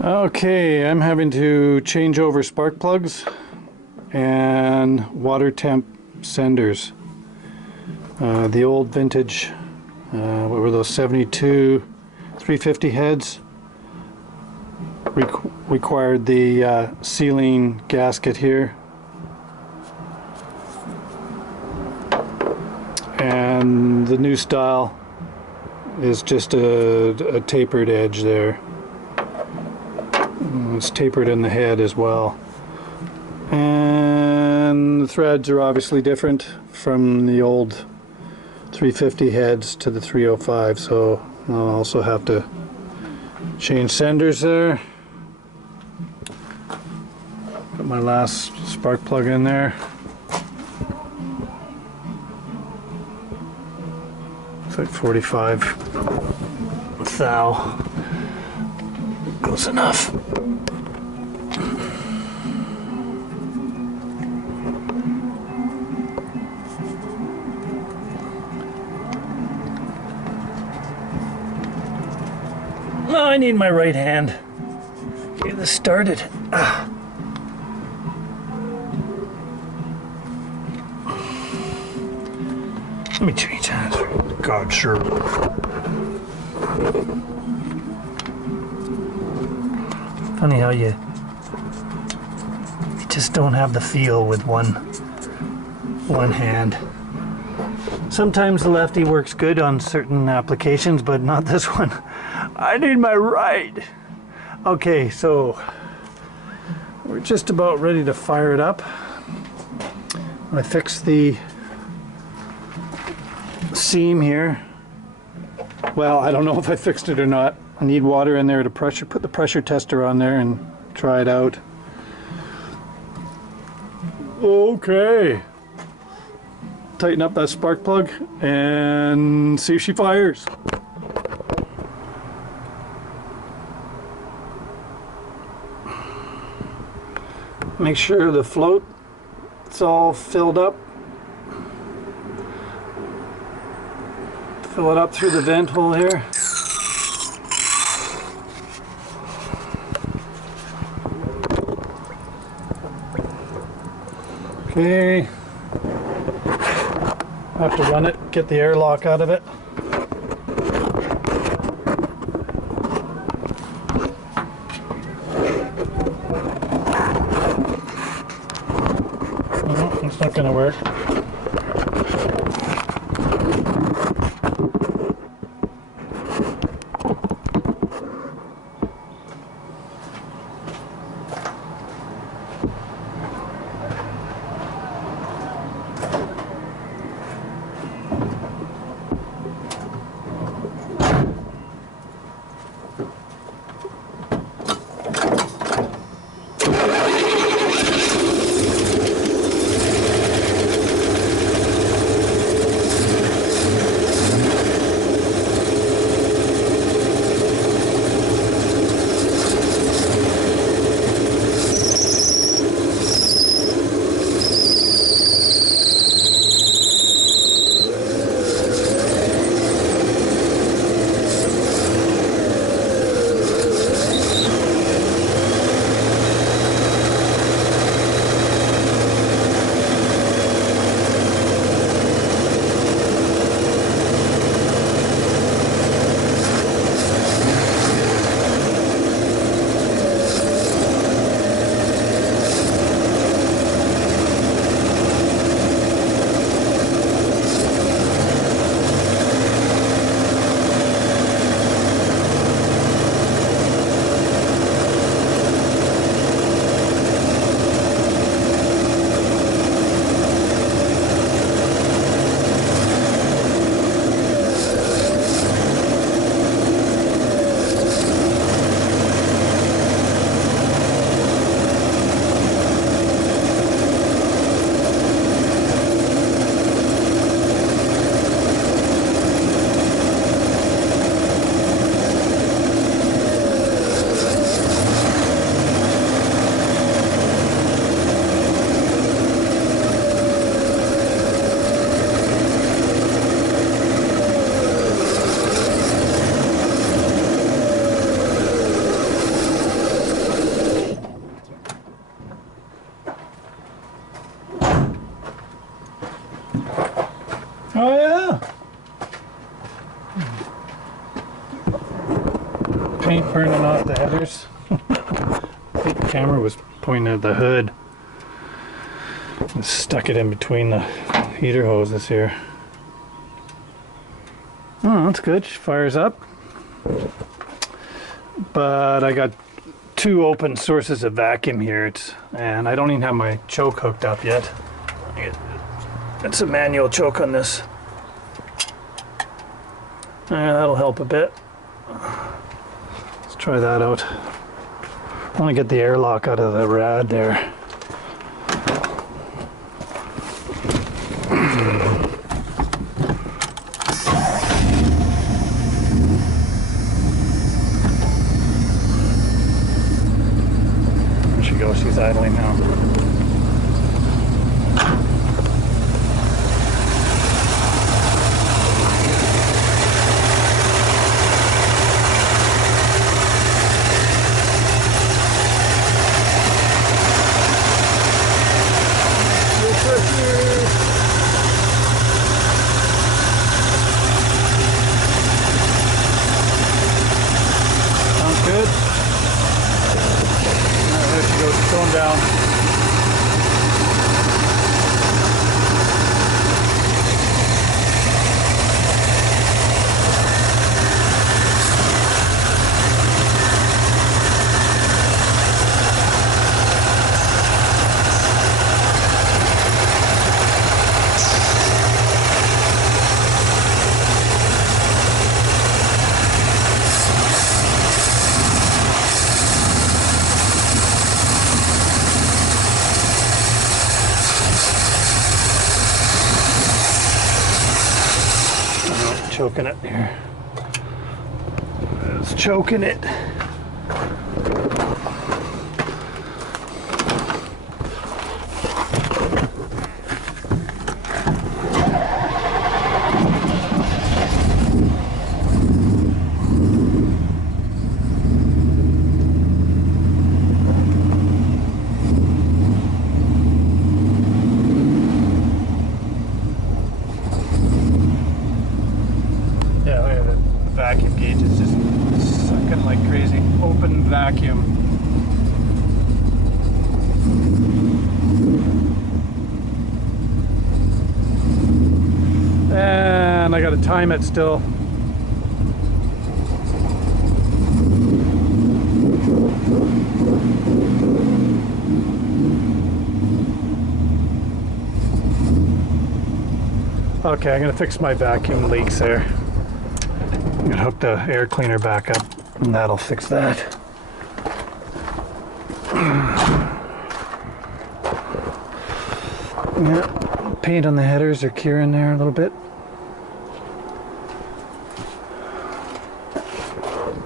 Okay, I'm having to change over spark plugs and water temp senders. The old vintage, what were those, 72 350 heads required the sealing gasket here, and the new style is just a tapered edge there. It's tapered in the head as well, and the threads are obviously different from the old 350 heads to the 305, so I'll also have to change senders there. Put my last spark plug in there. It's like 45 thou. Close enough. Oh, I need my right hand. Get this started. Let me change hands. God, sure. Funny how you just don't have the feel with one hand. Sometimes the lefty works good on certain applications, but not this one. I need my right. Okay, so we're just about ready to fire it up. I fixed the seam here. Well, I don't know if I fixed it or not. I need water in there to put the pressure tester on there and try it out. Okay. Tighten up that spark plug and see if she fires. Make sure the float it's all filled up. Fill it up through the vent hole here. Okay. I have to run it, get the airlock out of it. No, it's not going to work. paint burning off the headers. I think the camera was pointing at the hood. I stuck it in between the heater hoses here. Oh, that's good. She fires up. But I got 2 open sources of vacuum here, and I don't even have my choke hooked up yet. It's a manual choke on this. That'll help a bit. Let's try that out. I want to get the airlock out of the rad there. There she goes, she's idling now. Down. Choking it here. It's choking it. Vacuum gauge is just sucking like crazy. Open vacuum. And I gotta time it still. Okay, I'm gonna fix my vacuum leaks there. I'm gonna hook the air cleaner back up and that'll fix that. Yeah, paint on the headers are curing there a little bit.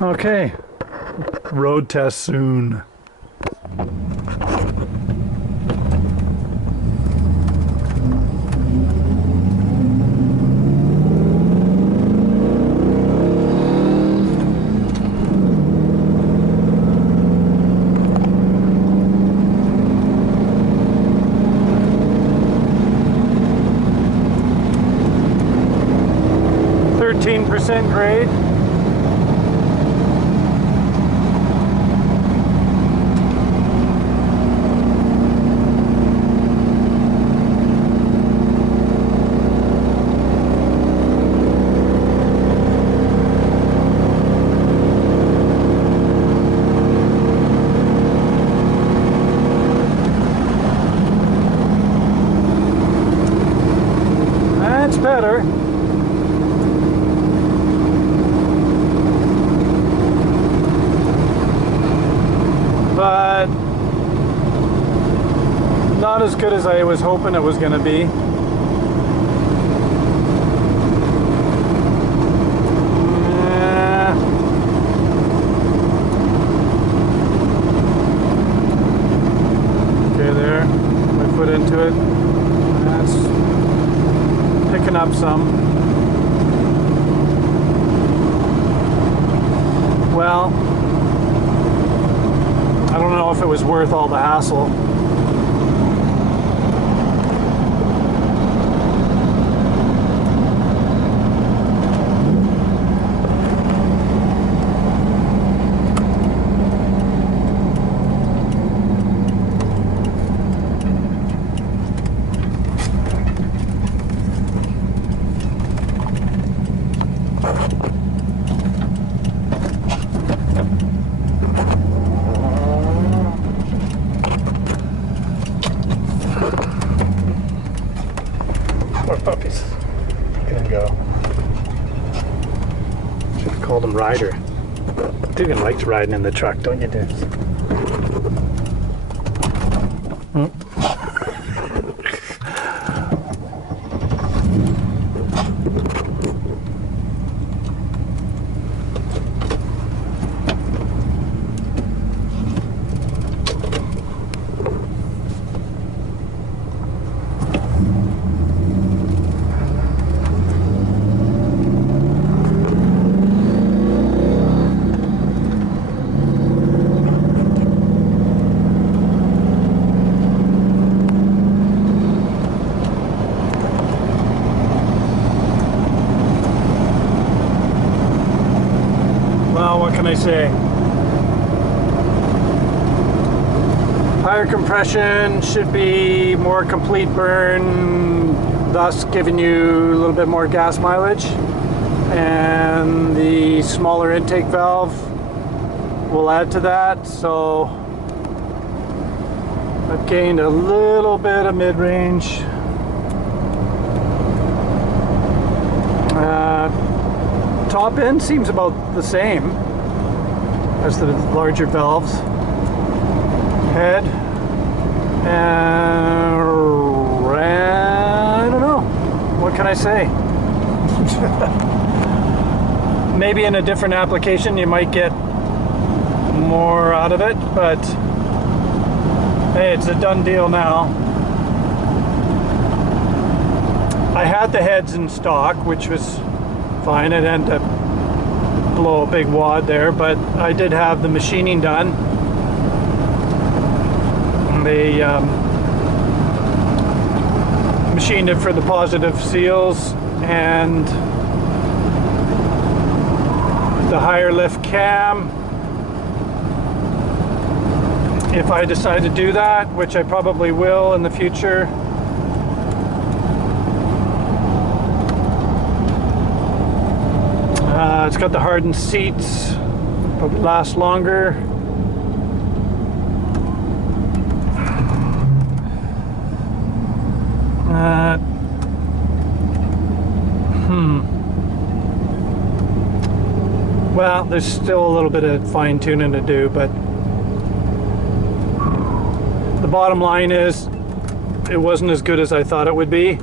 Okay, road test soon. Grade. That's better. But not as good as I was hoping it was going to be. Okay, there. I put into it. That's picking up some. Well, I don't know if it was worth all the hassle. Dugan likes riding in the truck, don't you, Dugan? What can I say? Higher compression should be more complete burn, thus giving you a little bit more gas mileage, and the smaller intake valve will add to that. So I've gained a little bit of mid-range. Top end seems about the same as the larger valves. Head, and I don't know, what can I say? Maybe in a different application you might get more out of it, but hey, it's a done deal now. I had the heads in stock, which was fine. It ended up blow a big wad there, but I did have the machining done. They machined it for the positive seals and the higher lift cam. If I decide to do that, which I probably will in the future, it's got the hardened seats, probably last longer. Well, there's still a little bit of fine tuning to do, but the bottom line is it wasn't as good as I thought it would be.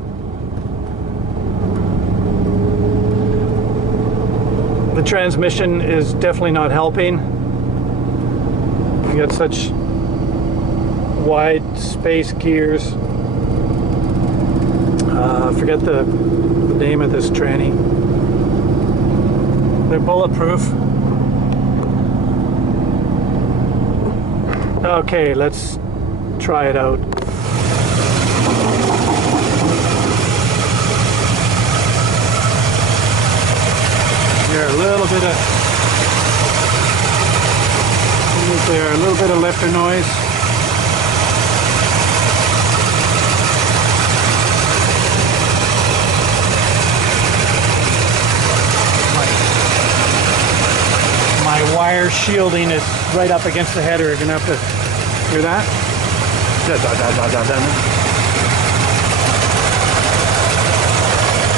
The transmission is definitely not helping. You got such wide space gears. I forget the name of this tranny. They're bulletproof. Okay, let's try it out. Here, a little bit of lifter noise. My wire shielding is right up against the header. You're gonna have to hear that.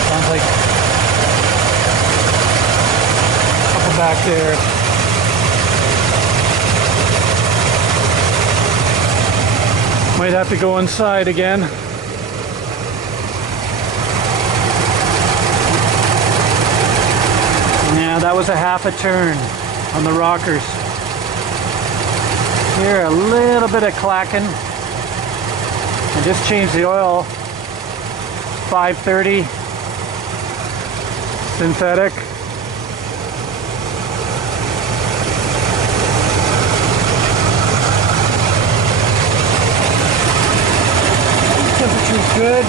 Sounds like up back there. Might have to go inside again. Yeah, that was a half a turn on the rockers. Here, a little bit of clacking. I just changed the oil. 530 synthetic. Temperature's good.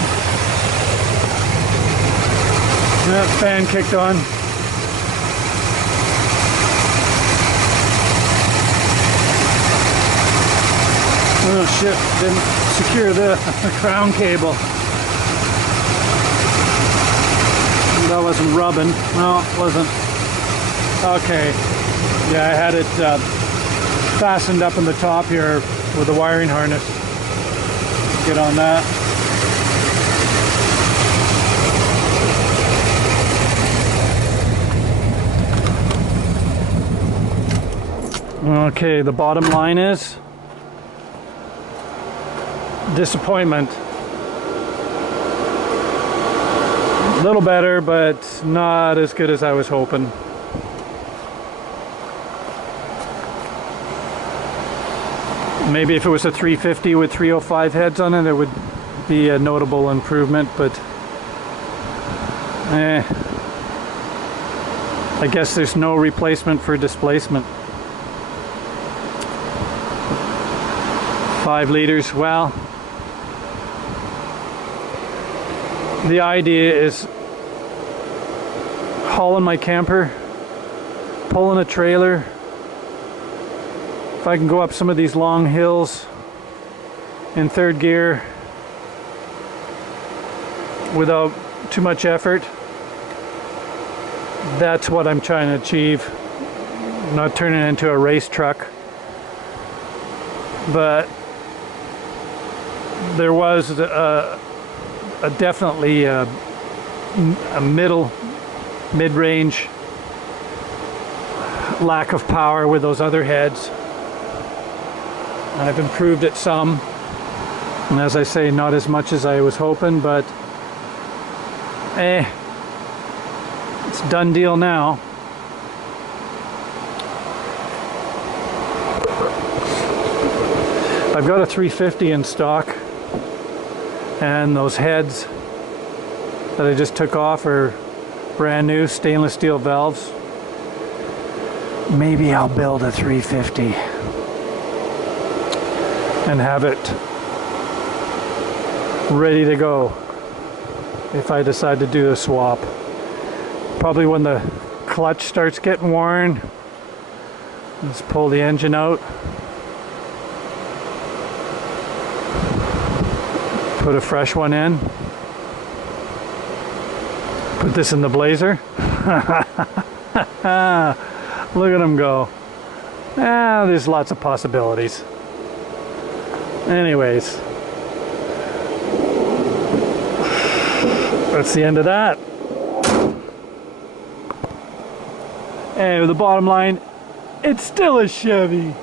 That fan kicked on. Oh shit, didn't secure the crown cable. That wasn't rubbing. No, it wasn't. Okay. Yeah, I had it fastened up in the top here with the wiring harness. Get on that. Okay, the bottom line is disappointment. A little better, but not as good as I was hoping. Maybe if it was a 350 with 305 heads on it, it would be a notable improvement, but I guess there's no replacement for displacement. 5 liters, well, the idea is hauling my camper, pulling a trailer. If I can go up some of these long hills in 3rd gear without too much effort, that's what I'm trying to achieve. Not turning it into a race truck, but there was a definitely a mid-range lack of power with those other heads. I've improved it some, and as I say, not as much as I was hoping, but it's a done deal now. I've got a 350 in stock, and those heads that I just took off are brand new stainless steel valves. Maybe I'll build a 350 and have it ready to go if I decide to do a swap. Probably when the clutch starts getting worn. Let's pull the engine out. Put a fresh one in. Put this in the Blazer. Look at them go. There's lots of possibilities. Anyways, that's the end of that. And the bottom line, it's still a Chevy.